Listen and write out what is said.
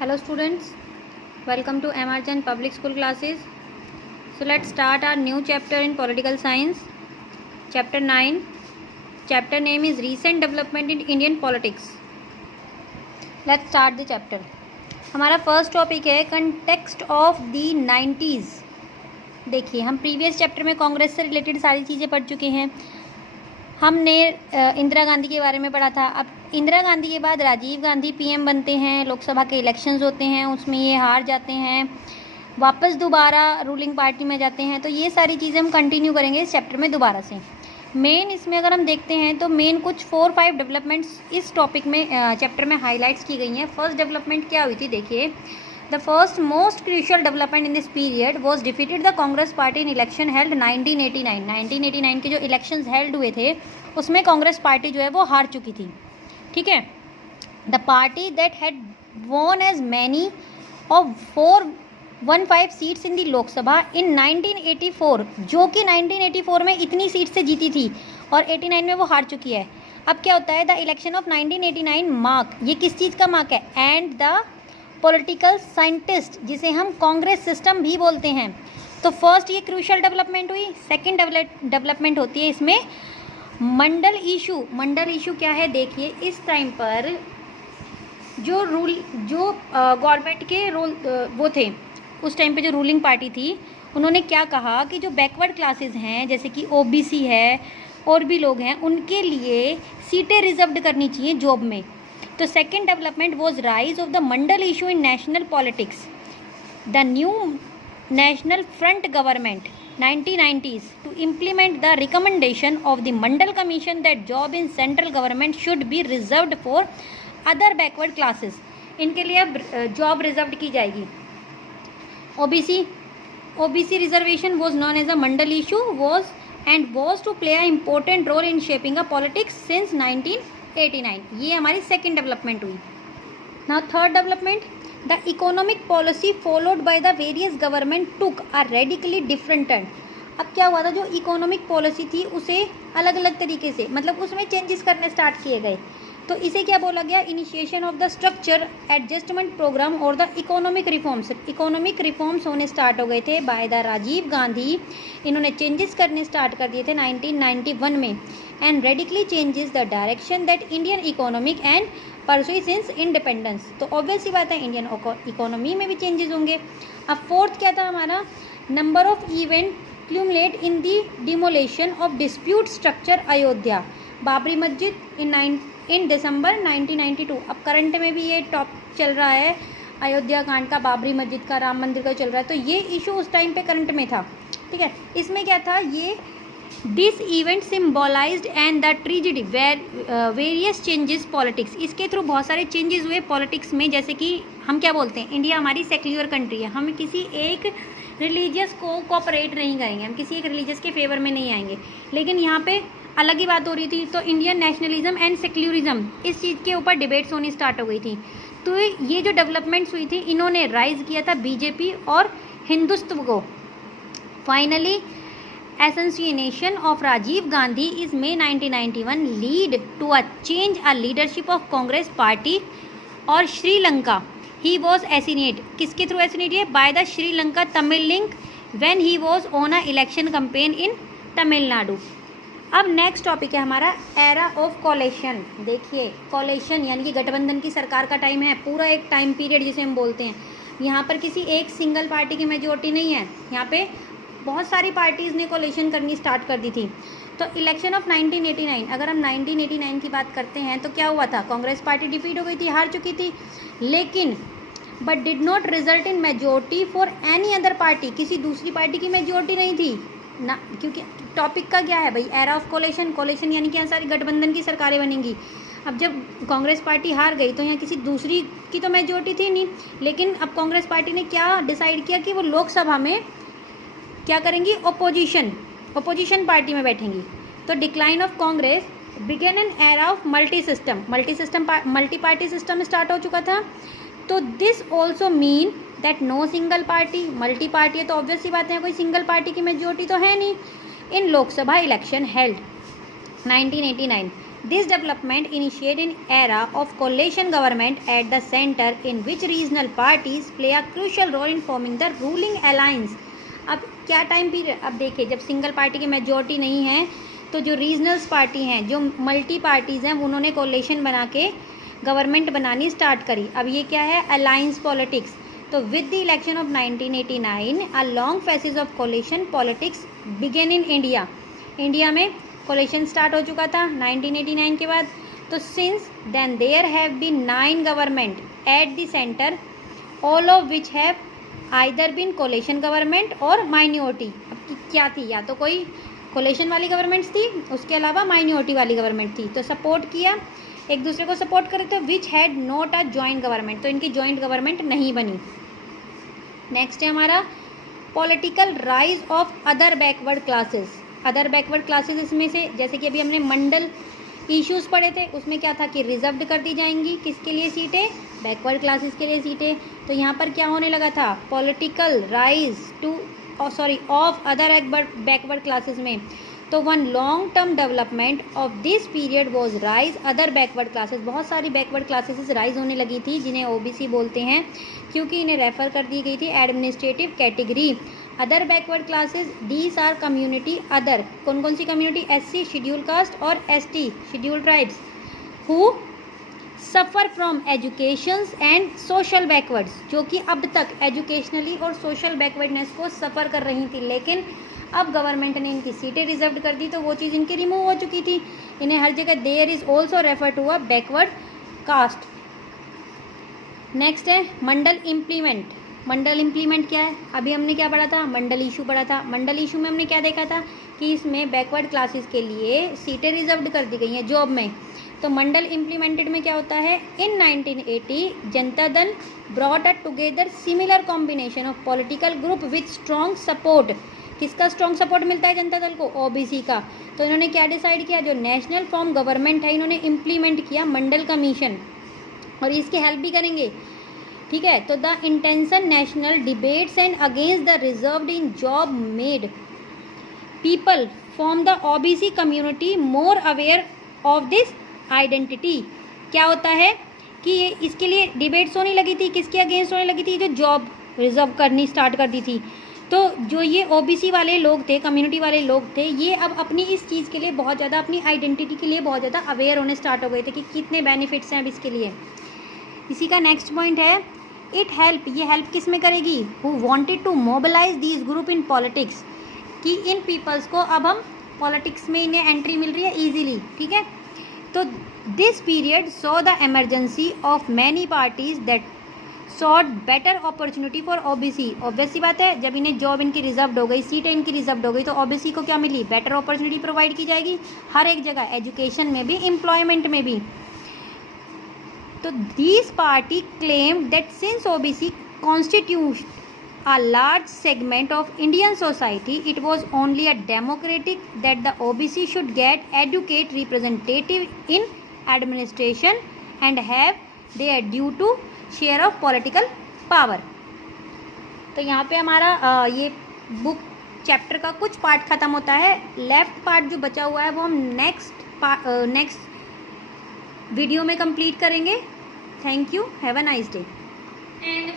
Hello students, welcome to Emergent Public School classes. So let's start our new chapter in political science. Chapter 9. Chapter name is Recent Development in Indian Politics. Let's start the chapter. हमारा first topic है context of the 90s. देखिए, हम previous chapter में कांग्रेस से related सारी चीज़ें पढ़ चुके हैं. हमने इंदिरा गांधी के बारे में पढ़ा था. अब इंदिरा गांधी के बाद राजीव गांधी पीएम बनते हैं, लोकसभा के इलेक्शंस होते हैं, उसमें ये हार जाते हैं, वापस दोबारा रूलिंग पार्टी में जाते हैं. तो ये सारी चीज़ें हम कंटिन्यू करेंगे इस चैप्टर में दोबारा से. मेन इसमें अगर हम देखते हैं तो मेन कुछ 4-5 डेवलपमेंट्स इस टॉपिक में चैप्टर में हाईलाइट्स की गई हैं. फर्स्ट डेवलपमेंट क्या हुई थी, देखिए. The first most crucial development in this period was defeated the Congress party in election held 1989. 1989 के जो इलेक्शंस हेल्ड हुए थे उसमें कांग्रेस पार्टी जो है वो हार चुकी थी. ठीक है. The party that had won as many of 415 seats in the Lok Sabha in 1984, जो कि 1984 में इतनी सीट से जीती थी और 89 में वो हार चुकी है. अब क्या होता है, द इलेक्शन ऑफ 1989 मार्क, ये किस चीज़ का मार्क है, एंड द पॉलिटिकल साइंटिस्ट, जिसे हम कांग्रेस सिस्टम भी बोलते हैं. तो फर्स्ट ये क्रूशियल डेवलपमेंट हुई. सेकंड डेवलपमेंट होती है इसमें मंडल इशू. मंडल इशू क्या है, देखिए. इस टाइम पर जो गवर्नमेंट के रूल वो थे, उस टाइम पे जो रूलिंग पार्टी थी, उन्होंने क्या कहा कि जो बैकवर्ड क्लासेस हैं, जैसे कि ओबीसी है और भी लोग हैं, उनके लिए सीटें रिजर्व्ड करनी चाहिए जॉब में. तो second development was rise of the Mandal issue in national politics. The new national front government 1990s to implement the recommendation of the Mandal Commission that job in central government should be reserved for other backward classes. इनके लिए अब job reserve की जाएगी. OBC reservation was known as a Mandal issue was to play an important role in shaping a politics since 1989. ये हमारी second development हुई. Now third development, the economic policy followed by the various government took a radically different turn. अब क्या हुआ था, जो economic policy थी उसे अलग अलग तरीके से, मतलब उसमें चेंजेस करने स्टार्ट किए गए. तो इसे क्या बोला गया, initiation of the structure adjustment programme और the economic reforms. Economic reforms होने स्टार्ट हो गए थे बाय द राजीव गांधी. इन्होंने चेंजेस करने स्टार्ट कर दिए थे 1991 में. And radically changes the direction that Indian economic and pursued since independence. तो ऑब्वियस सी बात है, इंडियन इकोनॉमी में भी चेंजेस होंगे. अब फोर्थ क्या था हमारा, number of event cumulate in the demolition of dispute structure Ayodhya. Babri मस्जिद इन दिसंबर 1992. अब करंट में भी ये टॉप चल रहा है, अयोध्या कांड का, बाबरी मस्जिद का, राम मंदिर का चल रहा है. तो ये इशू उस टाइम पे करंट में था. ठीक है. इसमें क्या था, ये this event symbolized and the tragedy various changes politics. इसके थ्रू बहुत सारे चेंजेस हुए पॉलिटिक्स में. जैसे कि हम क्या बोलते हैं, इंडिया हमारी सेक्युलर कंट्री है, हम किसी एक रिलीजियस को कोऑपरेट नहीं करेंगे, हम किसी एक रिलीजियस के फेवर में नहीं आएंगे. लेकिन यहाँ पे अलग ही बात हो रही थी. तो इंडियन नेशनलिज्म एंड सेक्युलरिज्म, इस चीज़ के ऊपर डिबेट्स होनी स्टार्ट हो गई थी. तो ये जो डेवलपमेंट्स हुई थी, इन्होंने राइज किया था बीजेपी और हिंदुत्व को. Finally assassination of Rajiv Gandhi is May 1991 lead to a change a leadership of Congress party. और श्रीलंका he was assassinated. किसके थ्रू assassinated है, by the Sri Lanka Tamil Link when he was on a election campaign in Tamil Nadu. अब next topic है हमारा era of coalition. देखिए, coalition यानी कि गठबंधन की सरकार का टाइम है, पूरा एक टाइम पीरियड जिसे हम बोलते हैं. यहाँ पर किसी एक सिंगल पार्टी की मेजोरिटी नहीं है, यहाँ पे बहुत सारी पार्टीज़ ने कोलेशन करनी स्टार्ट कर दी थी. तो इलेक्शन ऑफ 1989, अगर हम 1989 की बात करते हैं तो क्या हुआ था, कांग्रेस पार्टी डिफीट हो गई थी, हार चुकी थी. लेकिन but did not result in majority for any other party. किसी दूसरी पार्टी की मेजोरिटी नहीं थी ना, क्योंकि टॉपिक का क्या है भाई, एरा ऑफ कोलेशन. कोलेशन यानी कि यहाँ सारी गठबंधन की सरकारें बनेंगी. अब जब कांग्रेस पार्टी हार गई तो यहाँ किसी दूसरी की तो मेजोरिटी थी नहीं. लेकिन अब कांग्रेस पार्टी ने क्या डिसाइड किया कि वो लोकसभा में क्या करेंगी, ओपोजिशन पार्टी में बैठेंगी. तो decline of Congress began an era of multi party system start हो चुका था. तो this also mean that no single party, multi party है तो ऑब्वियस सी बात है, कोई सिंगल पार्टी की मेजोरिटी तो है नहीं. In Lok Sabha election held 1989 This development initiated an era of coalition government at the center in which regional parties play a crucial role in forming the ruling alliance. अब क्या टाइम पीरियड, अब देखिए जब single party की majority नहीं है तो जो रीजनल्स पार्टी हैं, जो मल्टी पार्टीज़ हैं, उन्होंने कोलेशन बना के गवर्नमेंट बनानी स्टार्ट करी. अब ये क्या है, अलायंस पॉलिटिक्स. तो with the election of 1989 a long phases of coalition politics began in India. India में कोलेशन स्टार्ट हो चुका था 1989 के बाद. तो since then there have been 9 government at the centre, all of which have either been coalition government और minority. अब क्या थी, या तो कोई कोलेशन वाली गवर्नमेंट्स थी, उसके अलावा माइनॉरिटी वाली गवर्नमेंट थी. तो सपोर्ट किया, एक दूसरे को सपोर्ट करे, तो which had not a joint government, तो इनकी जॉइंट गवर्नमेंट नहीं बनी. नेक्स्ट है हमारा political rise of other backward classes. Other backward classes इसमें से, जैसे कि अभी हमने मंडल इश्यूज पढ़े थे, उसमें क्या था कि रिजर्व्ड कर दी जाएंगी किसके लिए सीटें, बैकवर्ड क्लासेस के लिए सीटें. तो यहाँ पर क्या होने लगा था, political rise of other backward classes में. तो one long term development of this period was rise other backward classes. बहुत सारी बैकवर्ड क्लासेस राइज होने लगी थी जिन्हें ओबीसी बोलते हैं, क्योंकि इन्हें रेफर कर दी गई थी administrative category. Other backward classes these are community other, कौन कौन सी कम्युनिटी, एससी शेड्यूल कास्ट और ST schedule tribes, who suffer from educations and social backwards, जो कि अब तक एजुकेशनली और सोशल बैकवर्डनेस को सफ़र कर रही थी. लेकिन अब गवर्नमेंट ने इनकी सीटें रिजर्व कर दी, तो वो चीज़ इनकी रिमूव हो चुकी थी. इन्हें हर जगह there is also refer to a backward caste. Next है मंडल इम्प्लीमेंट. मंडल इम्प्लीमेंट क्या है, अभी हमने क्या पढ़ा था, मंडल इशू पढ़ा था. मंडल इशू में हमने क्या देखा था कि इसमें बैकवर्ड क्लासेस के लिए सीटें रिजर्व कर दी गई हैं जॉब में. तो मंडल इम्प्लीमेंटेड में क्या होता है, इन 1980 Janata Dal brought a together similar combination of political group with strong support. किसका स्ट्रॉन्ग सपोर्ट मिलता है जनता दल को, ओबीसी का. तो इन्होंने क्या डिसाइड किया, जो नेशनल फॉर्म गवर्नमेंट है इन्होंने इम्प्लीमेंट किया मंडल कमीशन, और इसकी हेल्प भी करेंगे. ठीक है, तो the intention national debates and against the reserved in job made people from the OBC community more aware of this identity. क्या होता है कि ये इसके लिए डिबेट्स होने लगी थी, किसके अगेंस्ट होने लगी थी, जो जॉब रिजर्व करनी स्टार्ट कर दी थी. तो जो ये ओबीसी वाले लोग थे, कम्युनिटी वाले लोग थे, ये अब अपनी इस चीज़ के लिए बहुत ज़्यादा, अपनी आइडेंटिटी के लिए बहुत ज़्यादा अवेयर होने स्टार्ट हो गए थे कि कितने बेनिफिट्स हैं अब इसके लिए. इसी का नेक्स्ट पॉइंट है इट हेल्प. ये हेल्प किस में करेगी, who wanted to mobilise these group in politics, कि इन पीपल्स को अब हम पॉलिटिक्स में इन्हें एंट्री मिल रही है ईजीली. ठीक है, तो this period saw the emergency of many parties that sought better opportunity for OBC. Obvious सी बात है, जब इन्हें जॉब इनकी रिजर्व हो गई, सीटें इनकी रिजर्व हो गई, तो ओबीसी को क्या मिली, बेटर अपॉर्चुनिटी प्रोवाइड की जाएगी हर एक जगह, एजुकेशन में भी, एम्प्लॉयमेंट में भी. तो this party claim that since OBC constitute a large segment of Indian society, it was only a democratic that the OBC should get adequate representative in administration and have their due to share of political power. तो यहाँ पे हमारा ये book chapter का कुछ part ख़त्म होता है. लेफ्ट पार्ट जो बचा हुआ है वो हम नेक्स्ट वीडियो में कंप्लीट करेंगे. Thank you, have a nice day.